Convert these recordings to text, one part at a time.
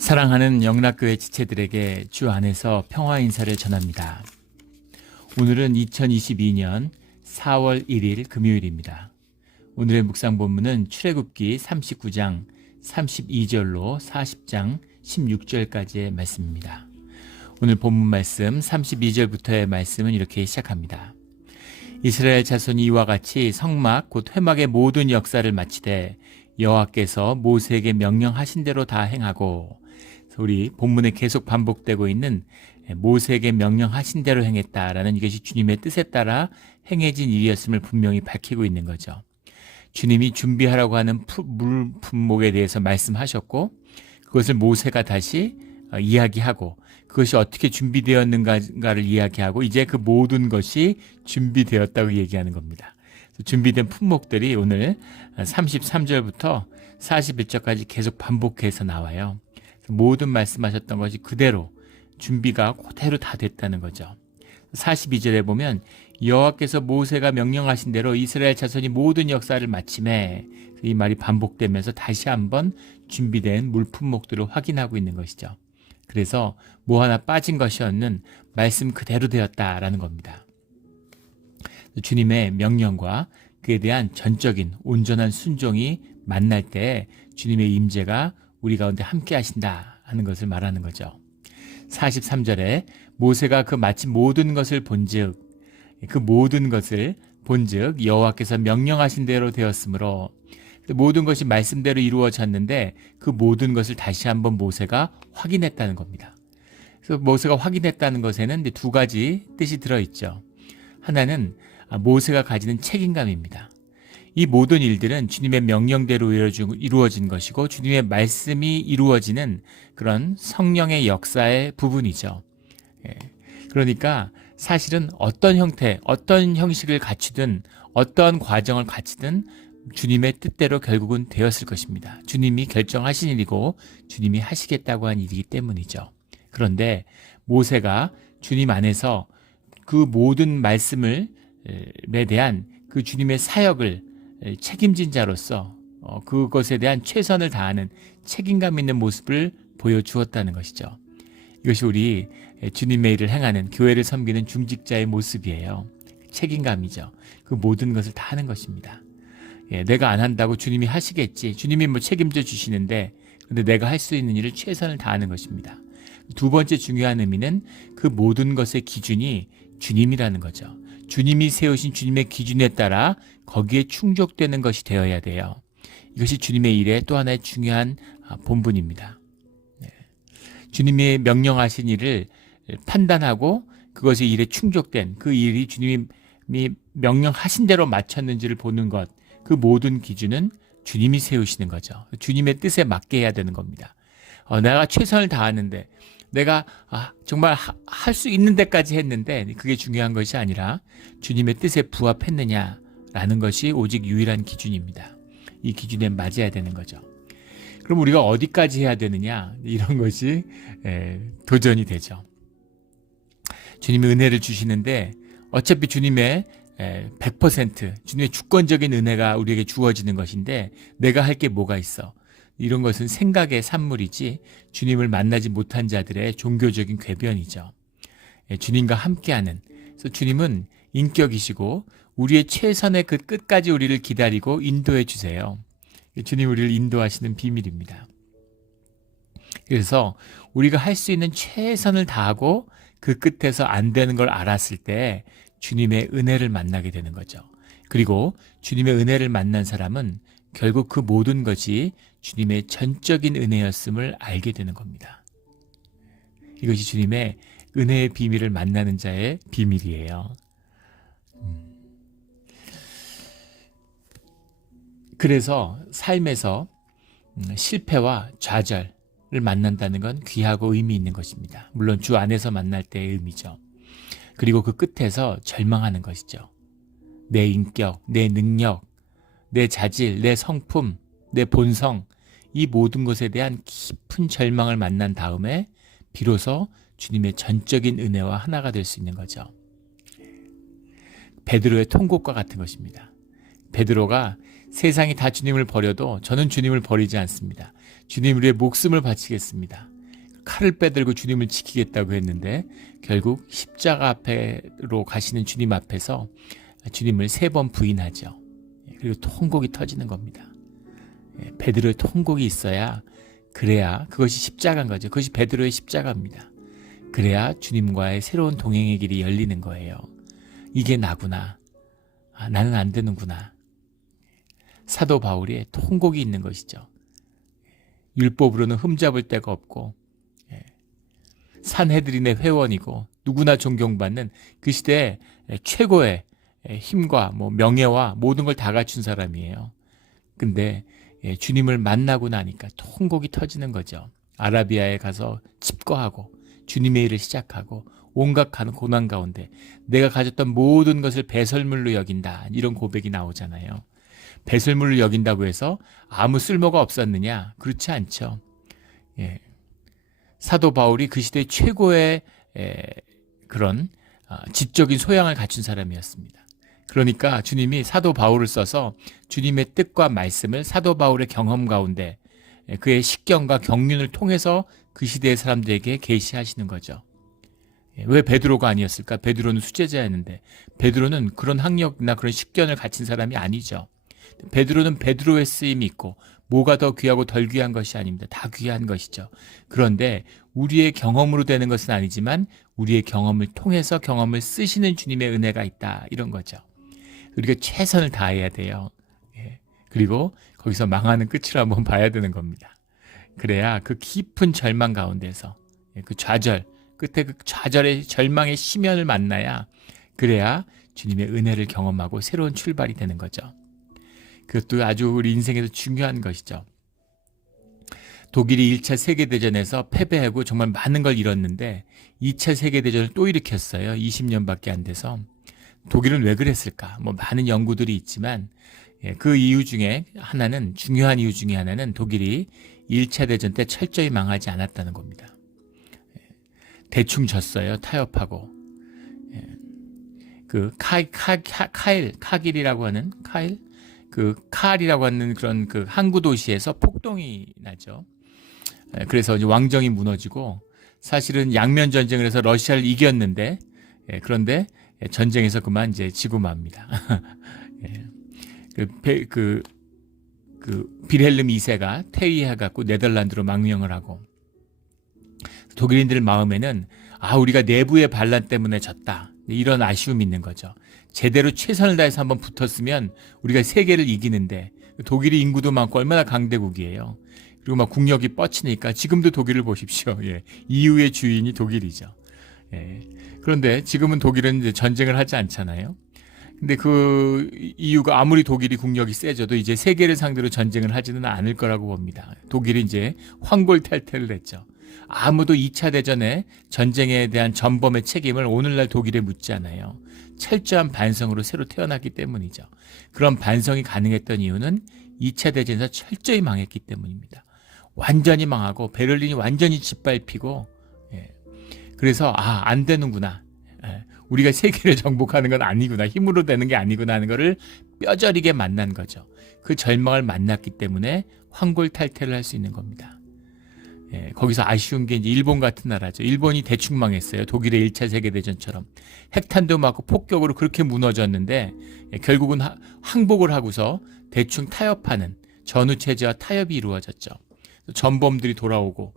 사랑하는 영락교회 지체들에게 주 안에서 평화 인사를 전합니다. 오늘은 2022년 4월 1일 금요일입니다. 오늘의 묵상 본문은 출애굽기 39장 32절로 40장 16절까지의 말씀입니다. 오늘 본문 말씀 32절부터의 말씀은 이렇게 시작합니다. 이스라엘 자손이 이와 같이 성막 곧 회막의 모든 역사를 마치되 여호와께서 모세에게 명령하신 대로 다 행하고, 우리 본문에 계속 반복되고 있는 모세에게 명령하신 대로 행했다라는 이것이 주님의 뜻에 따라 행해진 일이었음을 분명히 밝히고 있는 거죠. 주님이 준비하라고 하는 물 품목에 대해서 말씀하셨고, 그것을 모세가 다시 이야기하고, 그것이 어떻게 준비되었는가를 이야기하고, 이제 그 모든 것이 준비되었다고 얘기하는 겁니다. 준비된 품목들이 오늘 33절부터 41절까지 계속 반복해서 나와요. 모든 말씀하셨던 것이 그대로 준비가 그대로 다 됐다는 거죠. 42절에 보면 여호와께서 모세가 명령하신 대로 이스라엘 자손이 모든 역사를 마침에, 이 말이 반복되면서 다시 한번 준비된 물품목들을 확인하고 있는 것이죠. 그래서 뭐 하나 빠진 것이 없는 말씀 그대로 되었다라는 겁니다. 주님의 명령과 그에 대한 전적인 온전한 순종이 만날 때 주님의 임재가 우리 가운데 함께 하신다 하는 것을 말하는 거죠. 43절에 모세가 그 마침 모든 것을 본즉, 그 모든 것을 본즉 여호와께서 명령하신 대로 되었으므로, 모든 것이 말씀대로 이루어졌는데 그 모든 것을 다시 한번 모세가 확인했다는 겁니다. 그래서 모세가 확인했다는 것에는 두 가지 뜻이 들어있죠. 하나는 모세가 가지는 책임감입니다. 이 모든 일들은 주님의 명령대로 이루어진 것이고, 주님의 말씀이 이루어지는 그런 성령의 역사의 부분이죠. 그러니까 사실은 어떤 형태, 어떤 형식을 갖추든, 어떤 과정을 갖추든 주님의 뜻대로 결국은 되었을 것입니다. 주님이 결정하신 일이고 주님이 하시겠다고 한 일이기 때문이죠. 그런데 모세가 주님 안에서 그 모든 말씀에 대한 그 주님의 사역을 책임진 자로서 그것에 대한 최선을 다하는 책임감 있는 모습을 보여주었다는 것이죠. 이것이 우리 주님의 일을 행하는, 교회를 섬기는 중직자의 모습이에요. 책임감이죠. 그 모든 것을 다 하는 것입니다. 내가 안 한다고 주님이 하시겠지, 주님이 책임져 주시는데, 근데 내가 할 수 있는 일을 최선을 다하는 것입니다. 두 번째 중요한 의미는 그 모든 것의 기준이 주님이라는 거죠. 주님이 세우신 주님의 기준에 따라 거기에 충족되는 것이 되어야 돼요. 이것이 주님의 일의 또 하나의 중요한 본분입니다. 주님이 명령하신 일을 판단하고 그것이 일에 충족된, 그 일이 주님이 명령하신 대로 마쳤는지를 보는 것, 그 모든 기준은 주님이 세우시는 거죠. 주님의 뜻에 맞게 해야 되는 겁니다. 내가 최선을 다하는데, 내가 정말 할 수 있는 데까지 했는데 그게 중요한 것이 아니라 주님의 뜻에 부합했느냐라는 것이 오직 유일한 기준입니다. 이 기준에 맞아야 되는 거죠. 그럼 우리가 어디까지 해야 되느냐, 이런 것이 도전이 되죠. 주님이 은혜를 주시는데 어차피 주님의 100% 주님의 주권적인 은혜가 우리에게 주어지는 것인데, 내가 할 게 뭐가 있어? 이런 것은 생각의 산물이지 주님을 만나지 못한 자들의 종교적인 궤변이죠. 주님과 함께하는, 그래서 주님은 인격이시고 우리의 최선의 그 끝까지 우리를 기다리고 인도해 주세요. 주님 우리를 인도하시는 비밀입니다. 그래서 우리가 할 수 있는 최선을 다하고 그 끝에서 안 되는 걸 알았을 때 주님의 은혜를 만나게 되는 거죠. 그리고 주님의 은혜를 만난 사람은 결국 그 모든 것이 주님의 전적인 은혜였음을 알게 되는 겁니다. 이것이 주님의 은혜의 비밀을 만나는 자의 비밀이에요. 그래서 삶에서 실패와 좌절을 만난다는 건 귀하고 의미 있는 것입니다. 물론 주 안에서 만날 때의 의미죠. 그리고 그 끝에서 절망하는 것이죠. 내 인격, 내 능력, 내 자질, 내 성품, 내 본성, 이 모든 것에 대한 깊은 절망을 만난 다음에 비로소 주님의 전적인 은혜와 하나가 될 수 있는 거죠. 베드로의 통곡과 같은 것입니다. 베드로가 세상이 다 주님을 버려도 저는 주님을 버리지 않습니다. 주님 위해 목숨을 바치겠습니다. 칼을 빼들고 주님을 지키겠다고 했는데 결국 십자가 앞으로 가시는 주님 앞에서 주님을 3번 부인하죠. 그리고 통곡이 터지는 겁니다. 베드로의 통곡이 있어야, 그래야 그것이 십자가인 거죠. 그것이 베드로의 십자가입니다. 그래야 주님과의 새로운 동행의 길이 열리는 거예요. 이게 나구나. 나는 안 되는구나. 사도 바울의 통곡이 있는 것이죠. 율법으로는 흠잡을 데가 없고 산헤드린의 회원이고 누구나 존경받는 그 시대의 최고의 힘과 명예와 모든 걸 다 갖춘 사람이에요. 근데 주님을 만나고 나니까 통곡이 터지는 거죠. 아라비아에 가서 집거하고 주님의 일을 시작하고 온갖 고난 가운데 내가 가졌던 모든 것을 배설물로 여긴다, 이런 고백이 나오잖아요. 배설물로 여긴다고 해서 아무 쓸모가 없었느냐? 그렇지 않죠. 사도 바울이 그 시대 최고의 그런 지적인 소양을 갖춘 사람이었습니다. 그러니까 주님이 사도 바울을 써서 주님의 뜻과 말씀을 사도 바울의 경험 가운데 그의 식견과 경륜을 통해서 그 시대의 사람들에게 계시하시는 거죠. 왜 베드로가 아니었을까? 베드로는 수제자였는데 베드로는 그런 학력이나 그런 식견을 갖춘 사람이 아니죠. 베드로는 베드로의 쓰임이 있고 뭐가 더 귀하고 덜 귀한 것이 아닙니다. 다 귀한 것이죠. 그런데 우리의 경험으로 되는 것은 아니지만 우리의 경험을 통해서 경험을 쓰시는 주님의 은혜가 있다, 이런 거죠. 우리가 최선을 다해야 돼요. 그리고 거기서 망하는 끝을 한번 봐야 되는 겁니다. 그래야 그 깊은 절망 가운데서 그 좌절, 끝에 그 좌절의 절망의 심연을 만나야, 그래야 주님의 은혜를 경험하고 새로운 출발이 되는 거죠. 그것도 아주 우리 인생에서 중요한 것이죠. 독일이 1차 세계대전에서 패배하고 정말 많은 걸 잃었는데 2차 세계대전을 또 일으켰어요. 20년밖에 안 돼서. 독일은 왜 그랬을까? 많은 연구들이 있지만 그 이유 중에 하나는, 중요한 이유 중에 하나는 독일이 1차 대전 때 철저히 망하지 않았다는 겁니다. 대충 졌어요. 타협하고. 그 카길이라고 하는 칼이라고 하는 그런 그 항구 도시에서 폭동이 나죠. 그래서 이제 왕정이 무너지고, 사실은 양면 전쟁을 해서 러시아를 이겼는데, 그런데 전쟁에서 그만 이제 지고 맙니다. 그 빌헬름 2세가 퇴위해갖고 네덜란드로 망명을 하고, 독일인들 마음에는 우리가 내부의 반란 때문에 졌다, 이런 아쉬움이 있는 거죠. 제대로 최선을 다해서 한번 붙었으면 우리가 세계를 이기는데, 독일이 인구도 많고 얼마나 강대국이에요. 그리고 막 국력이 뻗치니까 지금도 독일을 보십시오. EU의 주인이 독일이죠. 그런데 지금은 독일은 이제 전쟁을 하지 않잖아요. 근데 그 이유가, 아무리 독일이 국력이 세져도 이제 세계를 상대로 전쟁을 하지는 않을 거라고 봅니다. 독일이 이제 황골탈퇴를 했죠. 아무도 2차 대전의 전쟁에 대한 전범의 책임을 오늘날 독일에 묻지 않아요. 철저한 반성으로 새로 태어났기 때문이죠. 그런 반성이 가능했던 이유는 2차 대전에서 철저히 망했기 때문입니다. 완전히 망하고 베를린이 완전히 짓밟히고, 그래서 안 되는구나. 우리가 세계를 정복하는 건 아니구나. 힘으로 되는 게 아니구나 하는 거를 뼈저리게 만난 거죠. 그 절망을 만났기 때문에 황골탈퇴를 할 수 있는 겁니다. 거기서 아쉬운 게 이제 일본 같은 나라죠. 일본이 대충 망했어요. 독일의 1차 세계대전처럼. 핵탄도 맞고 폭격으로 그렇게 무너졌는데 결국은 항복을 하고서 대충 타협하는 전후체제와 타협이 이루어졌죠. 전범들이 돌아오고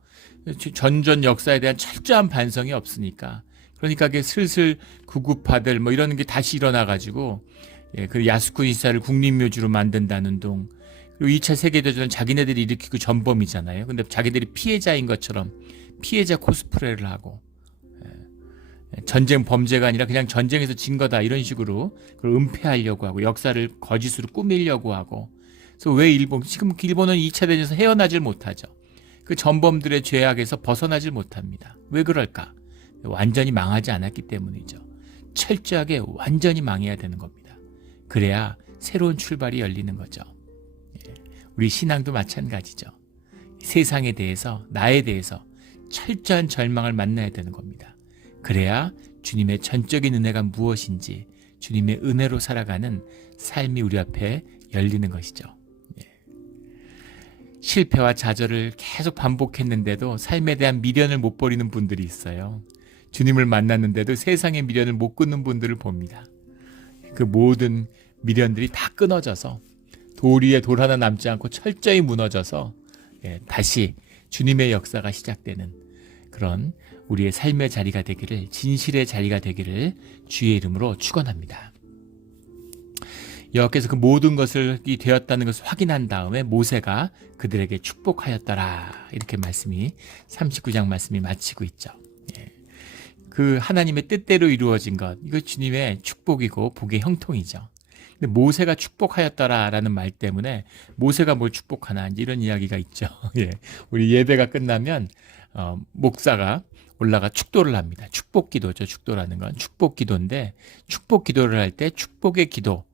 전전 역사에 대한 철저한 반성이 없으니까, 그러니까 그게 슬슬 구구파들 이런 게 다시 일어나가지고 그 야스쿠니 시사를 국립묘지로 만든다는 둥, 그리고 2차 세계대전은 자기네들이 일으키고 전범이잖아요. 근데 자기들이 피해자인 것처럼 피해자 코스프레를 하고, 전쟁 범죄가 아니라 그냥 전쟁에서 진 거다, 이런 식으로 그걸 은폐하려고 하고 역사를 거짓으로 꾸미려고 하고. 그래서 왜 지금 일본은 2차 대전에서 헤어나질 못하죠. 그 전범들의 죄악에서 벗어나질 못합니다. 왜 그럴까? 완전히 망하지 않았기 때문이죠. 철저하게 완전히 망해야 되는 겁니다. 그래야 새로운 출발이 열리는 거죠. 우리 신앙도 마찬가지죠. 세상에 대해서, 나에 대해서 철저한 절망을 만나야 되는 겁니다. 그래야 주님의 전적인 은혜가 무엇인지, 주님의 은혜로 살아가는 삶이 우리 앞에 열리는 것이죠. 실패와 좌절을 계속 반복했는데도 삶에 대한 미련을 못 버리는 분들이 있어요. 주님을 만났는데도 세상의 미련을 못 끊는 분들을 봅니다. 그 모든 미련들이 다 끊어져서 돌 위에 돌 하나 남지 않고 철저히 무너져서 다시 주님의 역사가 시작되는 그런 우리의 삶의 자리가 되기를, 진실의 자리가 되기를 주의 이름으로 축원합니다. 여호와께서 그 모든 것이 되었다는 것을 확인한 다음에 모세가 그들에게 축복하였더라. 이렇게 말씀이 39장 말씀이 마치고 있죠. 그 하나님의 뜻대로 이루어진 것, 이거 주님의 축복이고 복의 형통이죠. 근데 모세가 축복하였더라라는 말 때문에 모세가 뭘 축복하나 이런 이야기가 있죠. 우리 예배가 끝나면 목사가 올라가 축도를 합니다. 축복 기도죠. 축도라는 건 축복 기도인데 축복 기도를 할 때 축복의 기도,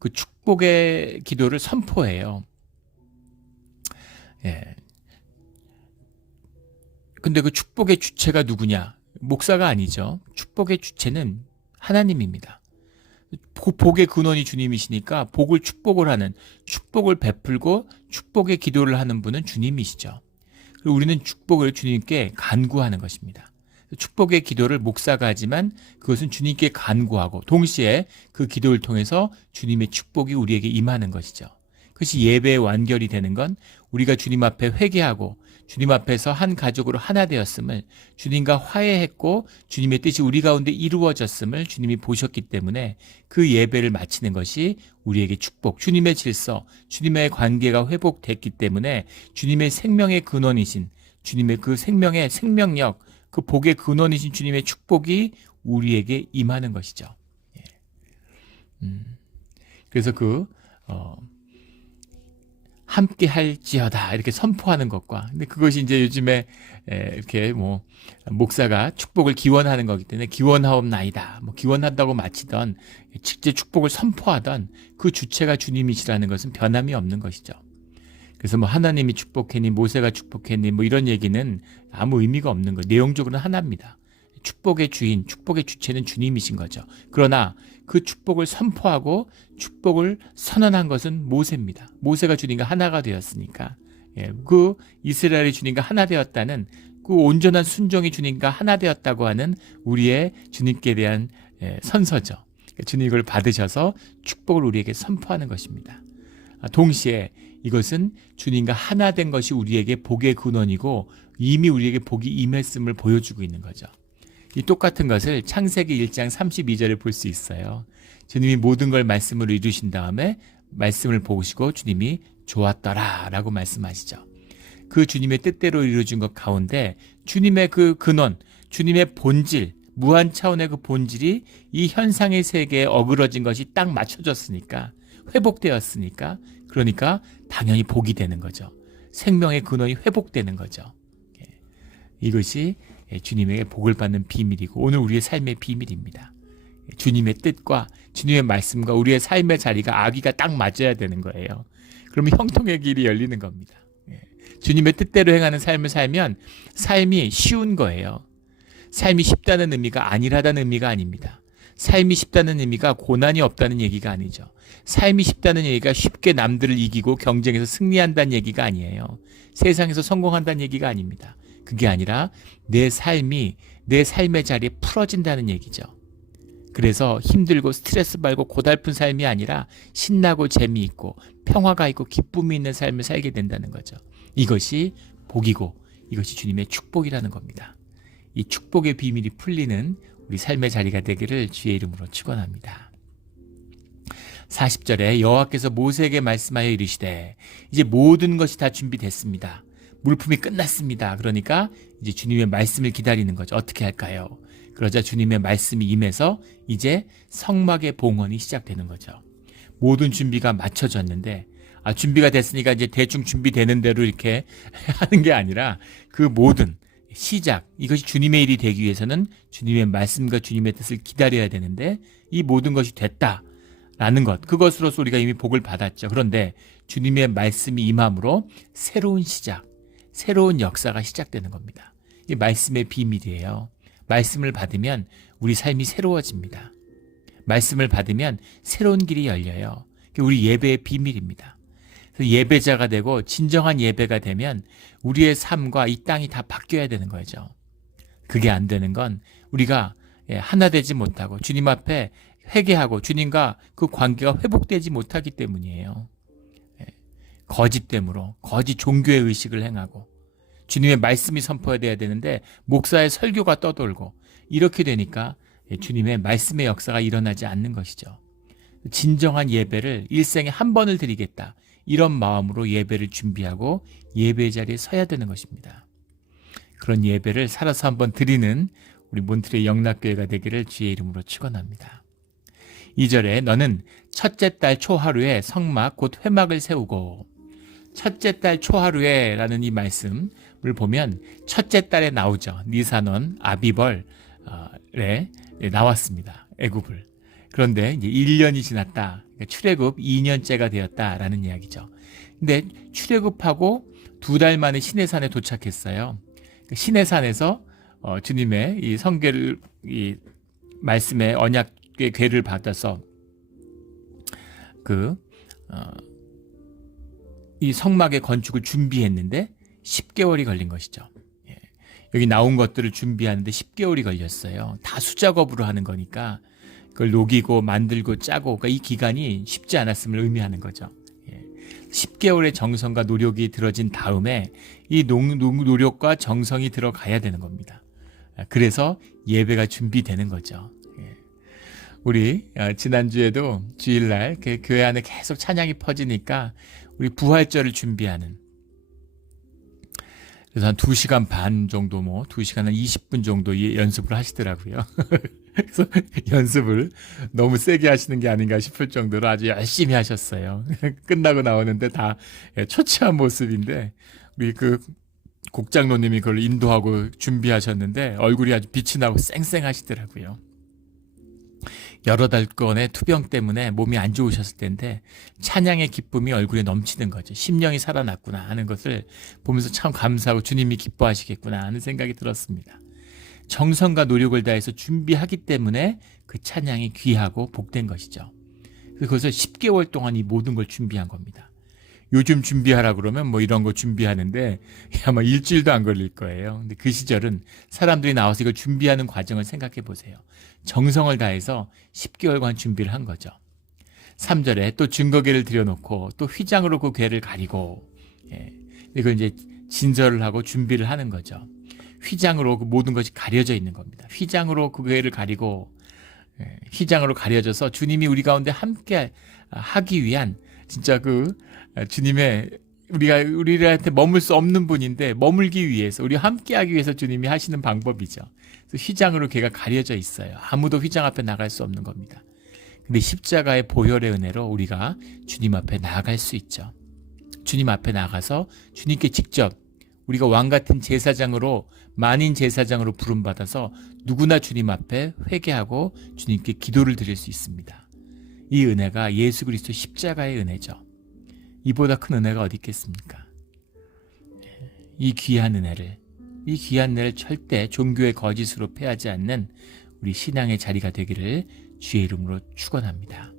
그 축복의 기도를 선포해요. 근데 그 축복의 주체가 누구냐? 목사가 아니죠. 축복의 주체는 하나님입니다. 복의 근원이 주님이시니까 복을 축복을 하는, 축복을 베풀고 축복의 기도를 하는 분은 주님이시죠. 그리고 우리는 축복을 주님께 간구하는 것입니다. 축복의 기도를 목사가 하지만 그것은 주님께 간구하고 동시에 그 기도를 통해서 주님의 축복이 우리에게 임하는 것이죠. 그것이 예배의 완결이 되는 건 우리가 주님 앞에 회개하고 주님 앞에서 한 가족으로 하나 되었음을, 주님과 화해했고 주님의 뜻이 우리 가운데 이루어졌음을 주님이 보셨기 때문에 그 예배를 마치는 것이 우리에게 축복, 주님의 질서, 주님의 관계가 회복됐기 때문에 주님의 생명의 근원이신, 주님의 그 생명의 생명력, 그 복의 근원이신 주님의 축복이 우리에게 임하는 것이죠. 그래서 함께 할지어다 이렇게 선포하는 것과, 근데 그것이 이제 요즘에 이렇게 목사가 축복을 기원하는 거기 때문에 기원하옵나이다, 기원한다고 마치던, 직접 축복을 선포하던 그 주체가 주님이시라는 것은 변함이 없는 것이죠. 그래서 하나님이 축복했니, 모세가 축복했니, 이런 얘기는 아무 의미가 없는 거예요. 내용적으로는 하나입니다. 축복의 주인, 축복의 주체는 주님이신 거죠. 그러나 그 축복을 선포하고 축복을 선언한 것은 모세입니다. 모세가 주님과 하나가 되었으니까, 그 이스라엘이 주님과 하나 되었다는 그 온전한 순종이 주님과 하나 되었다고 하는 우리의 주님께 대한 선서죠. 주님 이걸 받으셔서 축복을 우리에게 선포하는 것입니다. 동시에 이것은 주님과 하나 된 것이 우리에게 복의 근원이고 이미 우리에게 복이 임했음을 보여주고 있는 거죠. 이 똑같은 것을 창세기 1장 32절에 볼 수 있어요. 주님이 모든 걸 말씀으로 이루신 다음에 말씀을 보시고 주님이 좋았더라 라고 말씀하시죠. 그 주님의 뜻대로 이루어진 것 가운데 주님의 그 근원, 주님의 본질, 무한 차원의 그 본질이 이 현상의 세계에 어그러진 것이 딱 맞춰졌으니까, 회복되었으니까, 그러니까 당연히 복이 되는 거죠. 생명의 근원이 회복되는 거죠. 이것이 주님에게 복을 받는 비밀이고 오늘 우리의 삶의 비밀입니다. 주님의 뜻과 주님의 말씀과 우리의 삶의 자리가 아기가 딱 맞아야 되는 거예요. 그러면 형통의 길이 열리는 겁니다. 주님의 뜻대로 행하는 삶을 살면 삶이 쉬운 거예요. 삶이 쉽다는 의미가 안일하다는 의미가 아닙니다. 삶이 쉽다는 의미가 고난이 없다는 얘기가 아니죠. 삶이 쉽다는 얘기가 쉽게 남들을 이기고 경쟁에서 승리한다는 얘기가 아니에요. 세상에서 성공한다는 얘기가 아닙니다. 그게 아니라 내 삶이 내 삶의 자리에 풀어진다는 얘기죠. 그래서 힘들고 스트레스 받고 고달픈 삶이 아니라 신나고 재미있고 평화가 있고 기쁨이 있는 삶을 살게 된다는 거죠. 이것이 복이고 이것이 주님의 축복이라는 겁니다. 이 축복의 비밀이 풀리는 우리 삶의 자리가 되기를 주의 이름으로 축원합니다. 40절에 여호와께서 모세에게 말씀하여 이르시되 이제 모든 것이 다 준비됐습니다. 물품이 끝났습니다. 그러니까 이제 주님의 말씀을 기다리는 거죠. 어떻게 할까요? 그러자 주님의 말씀이 임해서 이제 성막의 봉헌이 시작되는 거죠. 모든 준비가 맞춰졌는데 준비가 됐으니까 이제 대충 준비되는 대로 이렇게 하는 게 아니라 그 모든 시작, 이것이 주님의 일이 되기 위해서는 주님의 말씀과 주님의 뜻을 기다려야 되는데 이 모든 것이 됐다라는 것, 그것으로서 우리가 이미 복을 받았죠. 그런데 주님의 말씀이 임함으로 새로운 시작, 새로운 역사가 시작되는 겁니다. 이 말씀의 비밀이에요. 말씀을 받으면 우리 삶이 새로워집니다. 말씀을 받으면 새로운 길이 열려요. 우리 예배의 비밀입니다. 그래서 예배자가 되고 진정한 예배가 되면 우리의 삶과 이 땅이 다 바뀌어야 되는 거죠. 그게 안 되는 건 우리가 하나 되지 못하고 주님 앞에 회개하고 주님과 그 관계가 회복되지 못하기 때문이에요. 거짓됨으로 거짓 종교의 의식을 행하고 주님의 말씀이 선포돼야 되는데 목사의 설교가 떠돌고 이렇게 되니까 주님의 말씀의 역사가 일어나지 않는 것이죠. 진정한 예배를 일생에 한 번을 드리겠다. 이런 마음으로 예배를 준비하고 예배 자리에 서야 되는 것입니다. 그런 예배를 살아서 한번 드리는 우리 몬트레 영락교회가 되기를 주의 이름으로 축원합니다. 2절에 너는 첫째 달 초하루에 성막 곧 회막을 세우고, 첫째 달 초하루에 라는 이 말씀을 보면 첫째 달에 나오죠. 니산원 아비벌에 나왔습니다. 애굽을. 그런데 이제 1년이 지났다. 그러니까 출애굽 2년째가 되었다라는 이야기죠. 근데 출애굽하고 2달 만에 시내산에 도착했어요. 시내산에서 주님의 이 성궤를, 이 말씀의 언약의 궤를 받아서 이 성막의 건축을 준비했는데 10개월이 걸린 것이죠. 여기 나온 것들을 준비하는데 10개월이 걸렸어요. 다 수작업으로 하는 거니까 그걸 녹이고 만들고 짜고, 그러니까 이 기간이 쉽지 않았음을 의미하는 거죠. 10개월의 정성과 노력이 들어진 다음에 이 노력과 정성이 들어가야 되는 겁니다. 그래서 예배가 준비되는 거죠. 우리 지난주에도 주일날 교회 안에 계속 찬양이 퍼지니까 우리 부활절을 준비하는, 그래서 한 2시간 반 정도, 2시간 한 20분 정도 연습을 하시더라고요. 그래서 연습을 너무 세게 하시는 게 아닌가 싶을 정도로 아주 열심히 하셨어요. 끝나고 나오는데 다 초췌한 모습인데, 우리 곡장로님이 그걸 인도하고 준비하셨는데 얼굴이 아주 빛이 나고 쌩쌩하시더라고요. 여러 달간의 투병 때문에 몸이 안 좋으셨을 텐데 찬양의 기쁨이 얼굴에 넘치는 거죠. 심령이 살아났구나 하는 것을 보면서 참 감사하고 주님이 기뻐하시겠구나 하는 생각이 들었습니다. 정성과 노력을 다해서 준비하기 때문에 그 찬양이 귀하고 복된 것이죠. 그래서 10개월 동안 이 모든 걸 준비한 겁니다. 요즘 준비하라 그러면 이런 거 준비하는데 아마 일주일도 안 걸릴 거예요. 근데 그 시절은 사람들이 나와서 이걸 준비하는 과정을 생각해 보세요. 정성을 다해서 10개월간 준비를 한 거죠. 3절에 또 증거궤를 들여놓고 또 휘장으로 그 궤를 가리고, 이걸 이제 진설을 하고 준비를 하는 거죠. 휘장으로 그 모든 것이 가려져 있는 겁니다. 휘장으로 그 궤를 가리고, 휘장으로 가려져서 주님이 우리 가운데 함께 하기 위한, 진짜 주님의, 우리한테 머물 수 없는 분인데 머물기 위해서, 우리와 함께 하기 위해서 주님이 하시는 방법이죠. 그래서 휘장으로 걔가 가려져 있어요. 아무도 휘장 앞에 나갈 수 없는 겁니다. 근데 십자가의 보혈의 은혜로 우리가 주님 앞에 나아갈 수 있죠. 주님 앞에 나가서 주님께 직접 우리가 왕 같은 제사장으로, 만인 제사장으로 부름받아서 누구나 주님 앞에 회개하고 주님께 기도를 드릴 수 있습니다. 이 은혜가 예수 그리스도 십자가의 은혜죠. 이보다 큰 은혜가 어디 있겠습니까? 이 귀한 은혜를 절대 종교의 거짓으로 패하지 않는 우리 신앙의 자리가 되기를 주의 이름으로 축원합니다.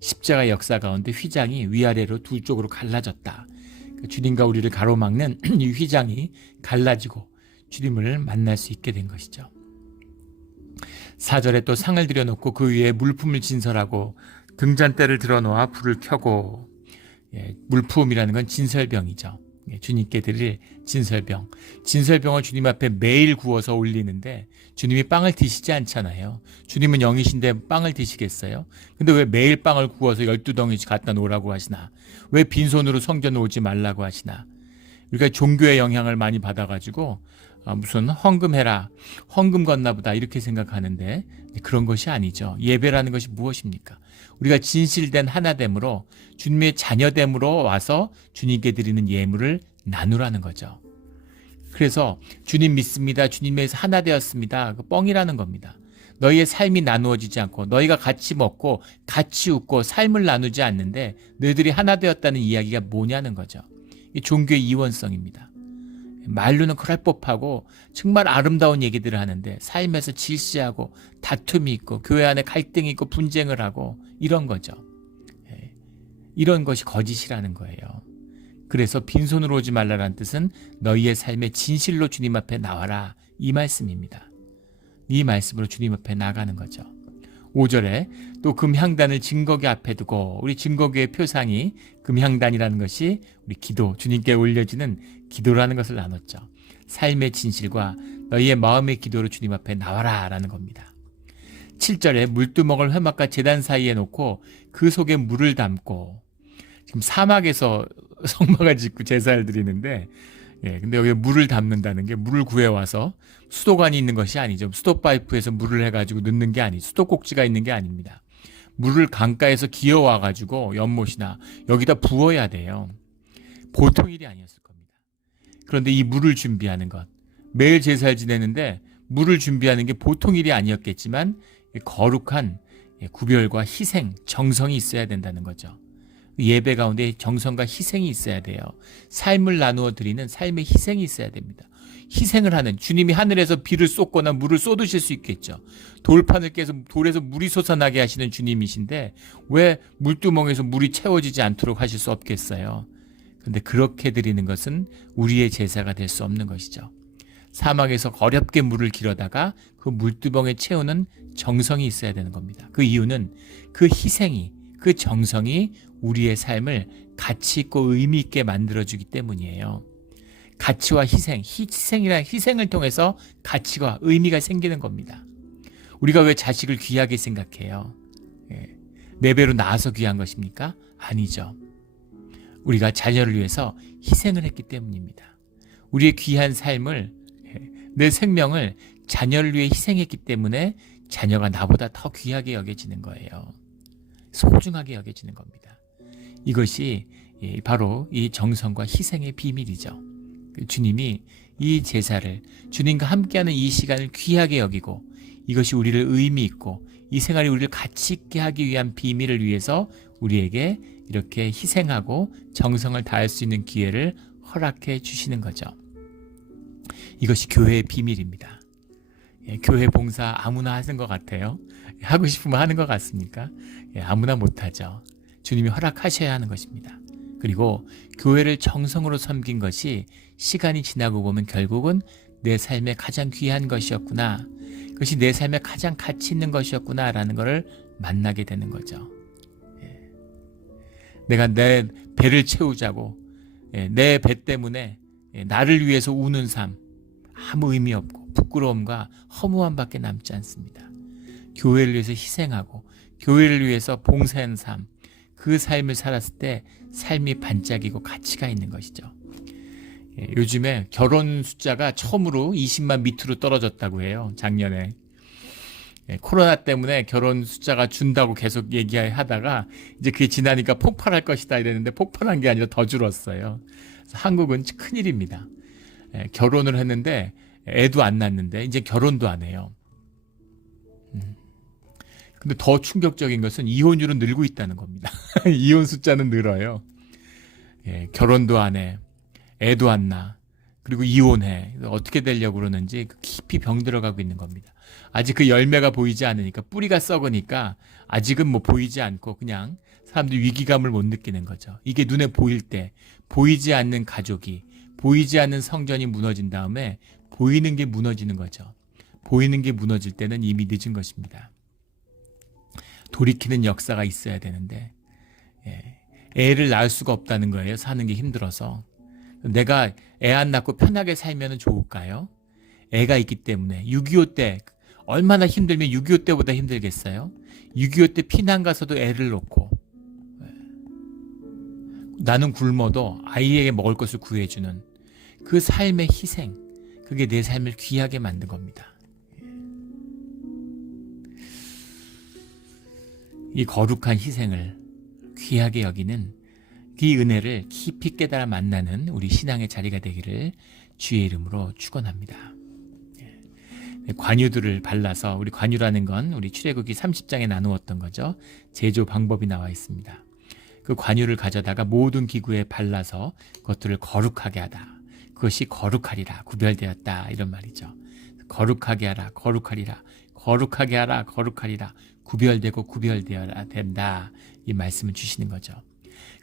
십자가 역사 가운데 휘장이 위아래로 두 쪽으로 갈라졌다. 주님과 우리를 가로막는 이 휘장이 갈라지고 주님을 만날 수 있게 된 것이죠. 4절에 또 상을 들여놓고 그 위에 물품을 진설하고 등잔대를 들어놓아 불을 켜고, 물품이라는 건 진설병이죠. 주님께 드릴 진설병. 진설병을 주님 앞에 매일 구워서 올리는데 주님이 빵을 드시지 않잖아요. 주님은 영이신데 빵을 드시겠어요? 근데 왜 매일 빵을 구워서 12덩이씩 갖다 놓으라고 하시나? 왜 빈손으로 성전 오지 말라고 하시나? 우리가 종교의 영향을 많이 받아가지고 무슨 헌금해라, 헌금 걷나 보다 이렇게 생각하는데 그런 것이 아니죠. 예배라는 것이 무엇입니까? 우리가 진실된 하나됨으로, 주님의 자녀됨으로 와서 주님께 드리는 예물을 나누라는 거죠. 그래서 주님 믿습니다, 주님에서 하나 되었습니다, 그 뻥이라는 겁니다. 너희의 삶이 나누어지지 않고 너희가 같이 먹고 같이 웃고 삶을 나누지 않는데 너희들이 하나 되었다는 이야기가 뭐냐는 거죠. 이 종교의 이원성입니다. 말로는 그럴 법하고 정말 아름다운 얘기들을 하는데 삶에서 질시하고 다툼이 있고 교회 안에 갈등이 있고 분쟁을 하고 이런 거죠. 이런 것이 거짓이라는 거예요. 그래서 빈손으로 오지 말라라는 뜻은 너희의 삶의 진실로 주님 앞에 나와라, 이 말씀입니다. 이 말씀으로 주님 앞에 나가는 거죠. 5절에 또 금향단을 증거궤 앞에 두고, 우리 증거궤의 표상이 금향단이라는 것이 우리 기도, 주님께 올려지는 기도라는 것을 나눴죠. 삶의 진실과 너희의 마음의 기도로 주님 앞에 나와라 라는 겁니다. 7절에 물두멍을 회막과 제단 사이에 놓고 그 속에 물을 담고, 지금 사막에서 성막을 짓고 제사를 드리는데, 근데 여기 물을 담는다는 게 물을 구해와서 수도관이 있는 것이 아니죠. 수도 파이프에서 물을 해가지고 넣는 게 아니, 수도꼭지가 있는 게 아닙니다. 물을 강가에서 기어와가지고 연못이나 여기다 부어야 돼요. 보통 일이 아니었을 겁니다. 그런데 이 물을 준비하는 것, 매일 제사를 지내는데 물을 준비하는 게 보통 일이 아니었겠지만 거룩한 구별과 희생, 정성이 있어야 된다는 거죠. 예배 가운데 정성과 희생이 있어야 돼요. 삶을 나누어 드리는 삶의 희생이 있어야 됩니다. 희생을 하는, 주님이 하늘에서 비를 쏟거나 물을 쏟으실 수 있겠죠. 돌판을 깨서 돌에서 물이 솟아나게 하시는 주님이신데 왜 물두멍에서 물이 채워지지 않도록 하실 수 없겠어요? 그런데 그렇게 드리는 것은 우리의 제사가 될 수 없는 것이죠. 사막에서 어렵게 물을 길어다가 그 물두멍에 채우는 정성이 있어야 되는 겁니다. 그 이유는 그 희생이, 그 정성이 우리의 삶을 가치 있고 의미 있게 만들어주기 때문이에요. 가치와 희생, 희생이란 희생을 통해서 가치와 의미가 생기는 겁니다. 우리가 왜 자식을 귀하게 생각해요? 내 배로 낳아서 귀한 것입니까? 아니죠. 우리가 자녀를 위해서 희생을 했기 때문입니다. 우리의 귀한 삶을, 내 생명을 자녀를 위해 희생했기 때문에 자녀가 나보다 더 귀하게 여겨지는 거예요. 소중하게 여겨지는 겁니다. 이것이 바로 이 정성과 희생의 비밀이죠. 주님이 이 제사를, 주님과 함께하는 이 시간을 귀하게 여기고, 이것이 우리를 의미 있고 이 생활이 우리를 가치 있게 하기 위한 비밀을 위해서 우리에게 이렇게 희생하고 정성을 다할 수 있는 기회를 허락해 주시는 거죠. 이것이 교회의 비밀입니다. 교회 봉사 아무나 하는 것 같아요? 하고 싶으면 하는 것 같습니까? 아무나 못하죠. 주님이 허락하셔야 하는 것입니다. 그리고 교회를 정성으로 섬긴 것이 시간이 지나고 보면 결국은 내 삶의 가장 귀한 것이었구나, 그것이 내 삶의 가장 가치 있는 것이었구나 라는 것을 만나게 되는 거죠. 내가 내 배를 채우자고 내 배 때문에 나를 위해서 우는 삶, 아무 의미 없고 부끄러움과 허무함밖에 남지 않습니다. 교회를 위해서 희생하고 교회를 위해서 봉사한 삶, 그 삶을 살았을 때 삶이 반짝이고 가치가 있는 것이죠. 요즘에 결혼 숫자가 처음으로 20만 밑으로 떨어졌다고 해요. 작년에. 코로나 때문에 결혼 숫자가 준다고 계속 얘기하다가 이제 그게 지나니까 폭발할 것이다 이랬는데 폭발한 게 아니라 더 줄었어요. 그래서 한국은 큰일입니다. 결혼을 했는데 애도 안 낳는데 이제 결혼도 안 해요. 근데 더 충격적인 것은 이혼율은 늘고 있다는 겁니다. 이혼 숫자는 늘어요. 결혼도 안 해, 애도 안 낳아, 그리고 이혼해. 어떻게 되려고 그러는지 깊이 병들어가고 있는 겁니다. 아직 그 열매가 보이지 않으니까, 뿌리가 썩으니까 아직은 뭐 보이지 않고 그냥 사람들이 위기감을 못 느끼는 거죠. 이게 눈에 보일 때, 보이지 않는 가족이, 보이지 않는 성전이 무너진 다음에 보이는 게 무너지는 거죠. 보이는 게 무너질 때는 이미 늦은 것입니다. 돌이키는 역사가 있어야 되는데 애를 낳을 수가 없다는 거예요. 사는 게 힘들어서. 내가 애 안 낳고 편하게 살면 좋을까요? 애가 있기 때문에. 6.25 때 얼마나 힘들면 6.25 때보다 힘들겠어요? 6.25 때 피난 가서도 애를 놓고 나는 굶어도 아이에게 먹을 것을 구해주는 그 삶의 희생, 그게 내 삶을 귀하게 만든 겁니다. 이 거룩한 희생을 귀하게 여기는 이 은혜를 깊이 깨달아 만나는 우리 신앙의 자리가 되기를 주의 이름으로 축원합니다. 관유들을 발라서, 우리 관유라는 건 우리 출애굽기 30장에 나누었던 거죠. 제조 방법이 나와 있습니다. 그 관유를 가져다가 모든 기구에 발라서 그것들을 거룩하게 하다. 그것이 거룩하리라, 구별되었다, 이런 말이죠. 거룩하게 하라, 거룩하리라, 거룩하게 하라, 거룩하리라, 구별되고 구별되어야 된다, 이 말씀을 주시는 거죠.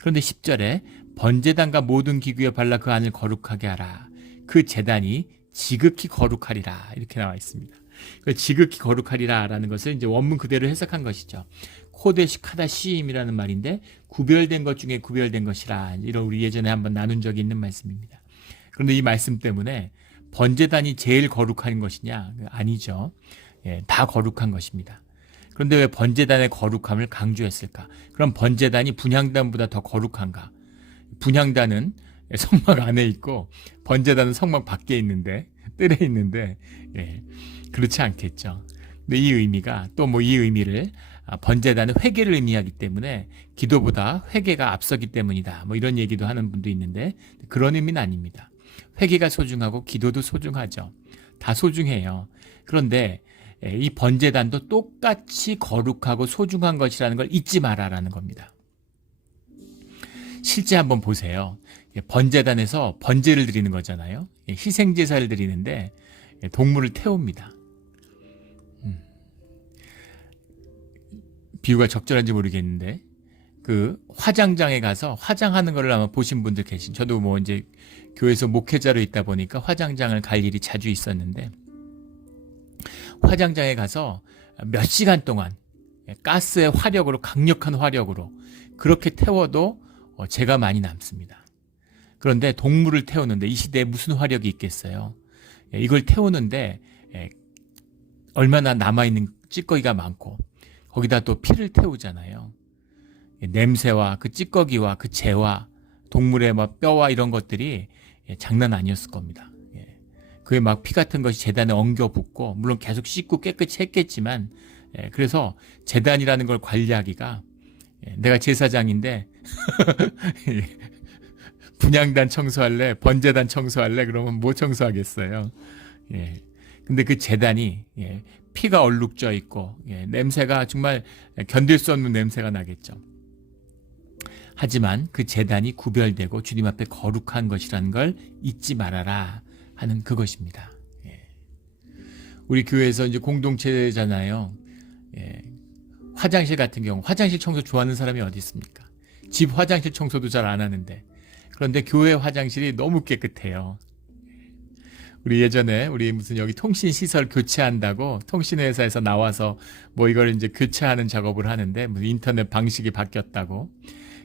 그런데 10절에 번제단과 모든 기구에 발라 그 안을 거룩하게 하라. 그 제단이 지극히 거룩하리라. 이렇게 나와 있습니다. 지극히 거룩하리라라는 것을 이제 원문 그대로 해석한 것이죠. 코데시 카다심이라는 말인데 구별된 것 중에 구별된 것이라. 이런 우리 예전에 한번 나눈 적이 있는 말씀입니다. 그런데 이 말씀 때문에 번제단이 제일 거룩한 것이냐? 아니죠. 예, 다 거룩한 것입니다. 그런데 왜 번제단의 거룩함을 강조했을까? 그럼 번제단이 분향단보다 더 거룩한가? 분향단은 성막 안에 있고 번제단은 성막 밖에 있는데 뜰에 있는데 예, 그렇지 않겠죠. 근데 이 의미가 또 뭐 이 의미를 번제단은 회개를 의미하기 때문에 기도보다 회개가 앞서기 때문이다. 뭐 이런 얘기도 하는 분도 있는데 그런 의미는 아닙니다. 회개가 소중하고 기도도 소중하죠. 다 소중해요. 그런데 이 번제단도 똑같이 거룩하고 소중한 것이라는 걸 잊지 마라라는 겁니다. 실제 한번 보세요. 번제단에서 번제를 드리는 거잖아요. 희생제사를 드리는데 동물을 태웁니다. 비유가 적절한지 모르겠는데 그 화장장에 가서 화장하는 걸 아마 보신 분들 계신. 저도 뭐 이제 교회에서 목회자로 있다 보니까 화장장을 갈 일이 자주 있었는데 화장장에 가서 몇 시간 동안 가스의 화력으로 강력한 화력으로 그렇게 태워도 재가 많이 남습니다. 그런데 동물을 태우는데 이 시대에 무슨 화력이 있겠어요? 이걸 태우는데 얼마나 남아있는 찌꺼기가 많고 거기다 또 피를 태우잖아요. 냄새와 그 찌꺼기와 그 재와 동물의 막 뼈와 이런 것들이 장난 아니었을 겁니다. 그에 막 피 같은 것이 제단에 엉겨 붙고 물론 계속 씻고 깨끗이 했겠지만 그래서 제단이라는 걸 관리하기가 내가 제사장인데 분향단 청소할래? 번제단 청소할래? 그러면 뭐 청소하겠어요? 근데 그 제단이 피가 얼룩져 있고 냄새가 정말 견딜 수 없는 냄새가 나겠죠. 하지만 그 제단이 구별되고 주님 앞에 거룩한 것이라는 걸 잊지 말아라 하는 그것입니다. 우리 교회에서 이제 공동체잖아요. 화장실 같은 경우 화장실 청소 좋아하는 사람이 어디 있습니까? 집 화장실 청소도 잘 안 하는데 그런데 교회 화장실이 너무 깨끗해요. 우리 예전에 우리 무슨 여기 통신 시설 교체한다고 통신회사에서 나와서 뭐 이걸 이제 교체하는 작업을 하는데 무슨 인터넷 방식이 바뀌었다고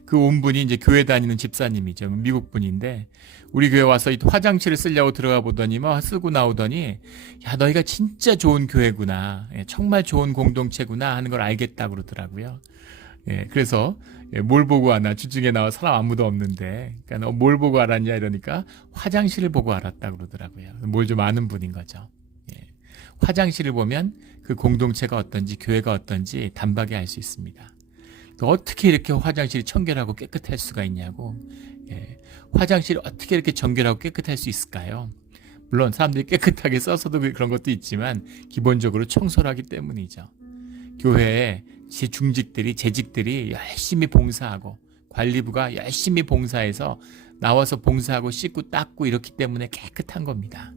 그 온 분이 이제 교회 다니는 집사님이죠. 미국 분인데 우리 교회 와서 이 화장실을 쓰려고 들어가 보더니 뭐 쓰고 나오더니 야 너희가 진짜 좋은 교회구나. 정말 좋은 공동체구나 하는 걸 알겠다 그러더라고요. 그래서 뭘 보고 하나 주중에 나와 사람 아무도 없는데 그러니까 뭘 보고 알았냐 이러니까 화장실을 보고 알았다 그러더라고요. 뭘 좀 아는 분인 거죠. 화장실을 보면 그 공동체가 어떤지 교회가 어떤지 단박에 알 수 있습니다. 어떻게 이렇게 화장실이 청결하고 깨끗할 수가 있냐고. 화장실이 어떻게 이렇게 정결하고 깨끗할 수 있을까요? 물론 사람들이 깨끗하게 써서도 그런 것도 있지만 기본적으로 청소를 하기 때문이죠. 교회에 제 중직들이 재직들이 열심히 봉사하고 관리부가 열심히 봉사해서 나와서 봉사하고 씻고 닦고 이렇기 때문에 깨끗한 겁니다.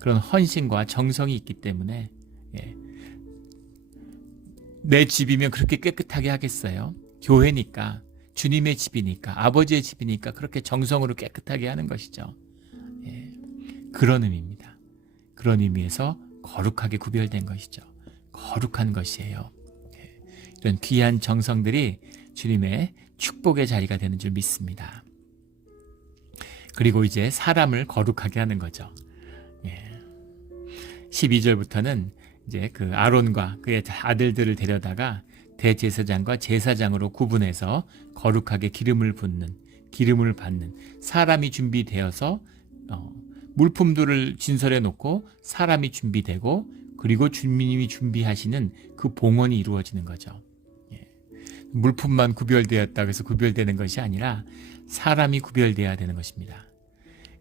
그런 헌신과 정성이 있기 때문에 내 집이면 그렇게 깨끗하게 하겠어요? 교회니까 주님의 집이니까 아버지의 집이니까 그렇게 정성으로 깨끗하게 하는 것이죠. 그런 의미입니다. 그런 의미에서 거룩하게 구별된 것이죠. 거룩한 것이에요. 이런 귀한 정성들이 주님의 축복의 자리가 되는 줄 믿습니다. 그리고 이제 사람을 거룩하게 하는 거죠. 12절부터는 이제 그 아론과 그의 아들들을 데려다가 대제사장과 제사장으로 구분해서 거룩하게 기름을 받는 사람이 준비되어서 물품들을 진설해 놓고 사람이 준비되고 그리고 주님이 준비하시는 그 봉헌이 이루어지는 거죠. 물품만 구별되었다고 해서 구별되는 것이 아니라 사람이 구별되어야 되는 것입니다.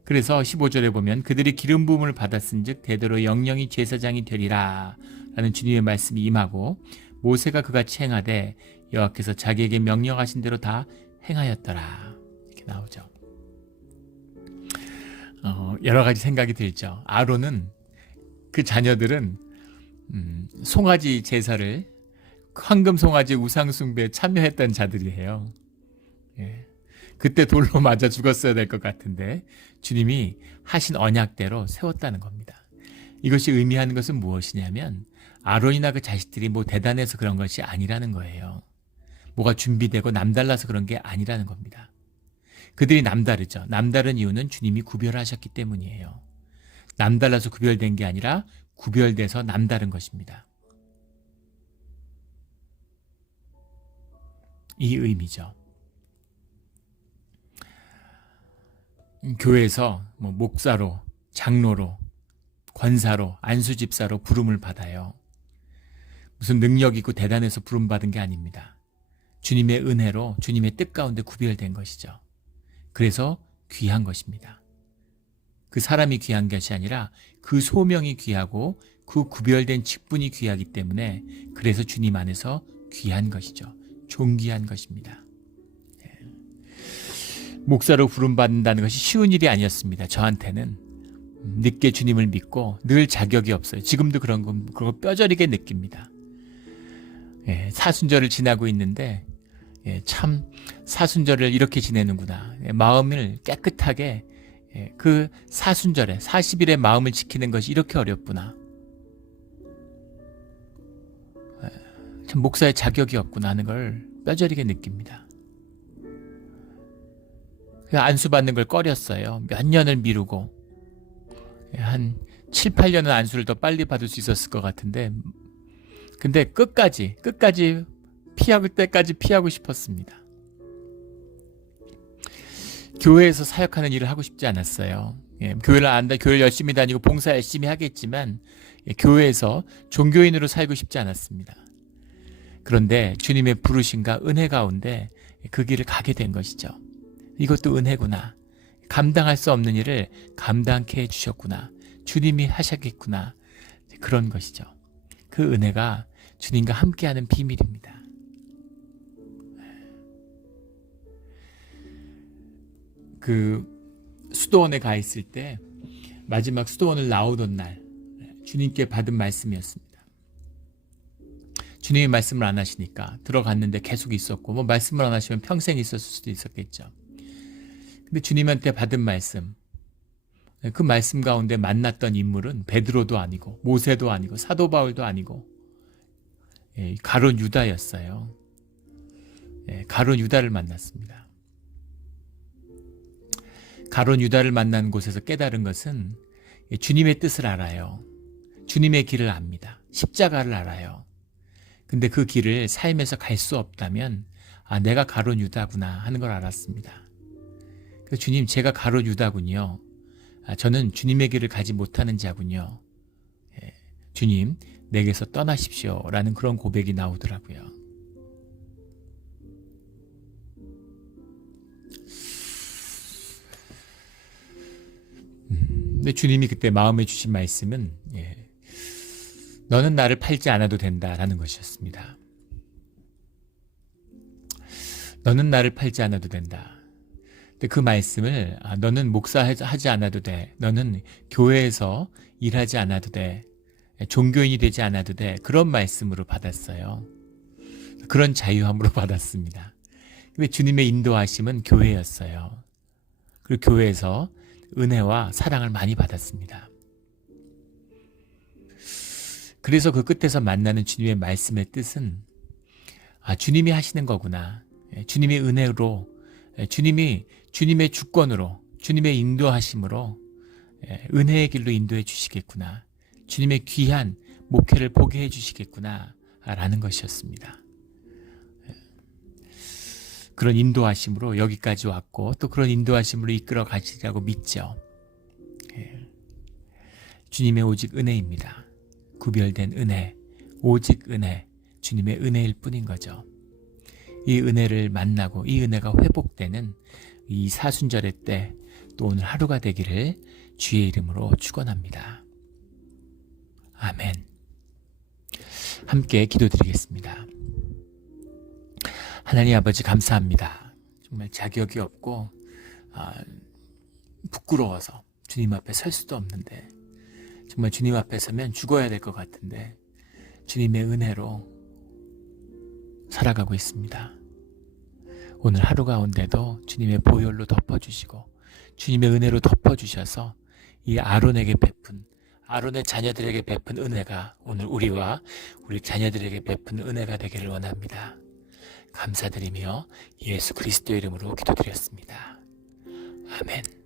그래서 15절에 보면 그들이 기름 부음을 받았은즉 대대로 영영이 제사장이 되리라 라는 주님의 말씀이 임하고 모세가 그같이 행하되 여호와께서 자기에게 명령하신 대로 다 행하였더라 이렇게 나오죠. 여러 가지 생각이 들죠. 아론은 그 자녀들은 송아지 제사를 황금 송아지 우상 숭배에 참여했던 자들이에요. 예. 그때 돌로 맞아 죽었어야 될 것 같은데 주님이 하신 언약대로 세웠다는 겁니다. 이것이 의미하는 것은 무엇이냐면 아론이나 그 자식들이 뭐 대단해서 그런 것이 아니라는 거예요. 뭐가 준비되고 남달라서 그런 게 아니라는 겁니다. 그들이 남다르죠. 남다른 이유는 주님이 구별하셨기 때문이에요. 남달라서 구별된 게 아니라 구별돼서 남다른 것입니다. 이 의미죠. 교회에서 뭐 목사로, 장로로, 권사로, 안수집사로 부름을 받아요. 무슨 능력 있고 대단해서 부름받은 게 아닙니다. 주님의 은혜로 주님의 뜻 가운데 구별된 것이죠. 그래서 귀한 것입니다. 그 사람이 귀한 것이 아니라 그 소명이 귀하고 그 구별된 직분이 귀하기 때문에 그래서 주님 안에서 귀한 것이죠. 존귀한 것입니다. 목사로 부름받는다는 것이 쉬운 일이 아니었습니다. 저한테는 늦게 주님을 믿고 늘 자격이 없어요. 지금도 그런 거 뼈저리게 느낍니다. 사순절을 지나고 있는데 참 사순절을 이렇게 지내는구나. 마음을 깨끗하게 그 사순절에 40일의 마음을 지키는 것이 이렇게 어렵구나. 참 목사의 자격이 없구나 하는 걸 뼈저리게 느낍니다. 안수 받는 걸 꺼렸어요. 몇 년을 미루고 한 7, 8년은 안수를 더 빨리 받을 수 있었을 것 같은데 근데 끝까지 피할 때까지 피하고 싶었습니다. 교회에서 사역하는 일을 하고 싶지 않았어요. 교회를 열심히 다니고 봉사 열심히 하겠지만 교회에서 종교인으로 살고 싶지 않았습니다. 그런데 주님의 부르심과 은혜 가운데 그 길을 가게 된 것이죠. 이것도 은혜구나. 감당할 수 없는 일을 감당케 해주셨구나. 주님이 하셨겠구나. 그런 것이죠. 그 은혜가 주님과 함께하는 비밀입니다. 그 수도원에 가 있을 때 마지막 수도원을 나오던 날 주님께 받은 말씀이었습니다. 주님이 말씀을 안 하시니까 들어갔는데 계속 있었고 뭐 말씀을 안 하시면 평생 있었을 수도 있었겠죠. 근데 주님한테 받은 말씀, 그 말씀 가운데 만났던 인물은 베드로도 아니고 모세도 아니고 사도 바울도 아니고 가룟 유다였어요. 가룟 유다를 만났습니다. 가룟 유다를 만난 곳에서 깨달은 것은 주님의 뜻을 알아요. 주님의 길을 압니다. 십자가를 알아요. 근데 그 길을 삶에서 갈 수 없다면 내가 가룟 유다구나 하는 걸 알았습니다. 그래서 주님, 제가 가룟 유다군요. 저는 주님의 길을 가지 못하는 자군요. 주님, 내게서 떠나십시오 라는 그런 고백이 나오더라고요. 근데 주님이 그때 마음에 주신 말씀은 너는 나를 팔지 않아도 된다라는 것이었습니다. 너는 나를 팔지 않아도 된다. 근데 그 말씀을 너는 목사하지 않아도 돼. 너는 교회에서 일하지 않아도 돼. 종교인이 되지 않아도 돼. 그런 말씀으로 받았어요. 그런 자유함으로 받았습니다. 근데 주님의 인도하심은 교회였어요. 그리고 교회에서 은혜와 사랑을 많이 받았습니다. 그래서 그 끝에서 만나는 주님의 말씀의 뜻은 주님이 하시는 거구나. 주님의 은혜로, 주님의 주권으로, 주님의 인도하심으로 은혜의 길로 인도해 주시겠구나. 주님의 귀한 목회를 보게 해 주시겠구나 라는 것이었습니다. 그런 인도하심으로 여기까지 왔고 또 그런 인도하심으로 이끌어 가시리라고 믿죠. 주님의 오직 은혜입니다. 구별된 은혜, 오직 은혜, 주님의 은혜일 뿐인 거죠. 이 은혜를 만나고 이 은혜가 회복되는 이 사순절의 때 또 오늘 하루가 되기를 주의 이름으로 축원합니다. 아멘. 함께 기도드리겠습니다. 하나님 아버지 감사합니다. 정말 자격이 없고 부끄러워서 주님 앞에 설 수도 없는데 정말 주님 앞에 서면 죽어야 될 것 같은데 주님의 은혜로 살아가고 있습니다. 오늘 하루 가운데도 주님의 보혈로 덮어주시고 주님의 은혜로 덮어주셔서 이 아론에게 베푼, 아론의 자녀들에게 베푼 은혜가 오늘 우리와 우리 자녀들에게 베푼 은혜가 되기를 원합니다. 감사드리며 예수 그리스도의 이름으로 기도드렸습니다. 아멘.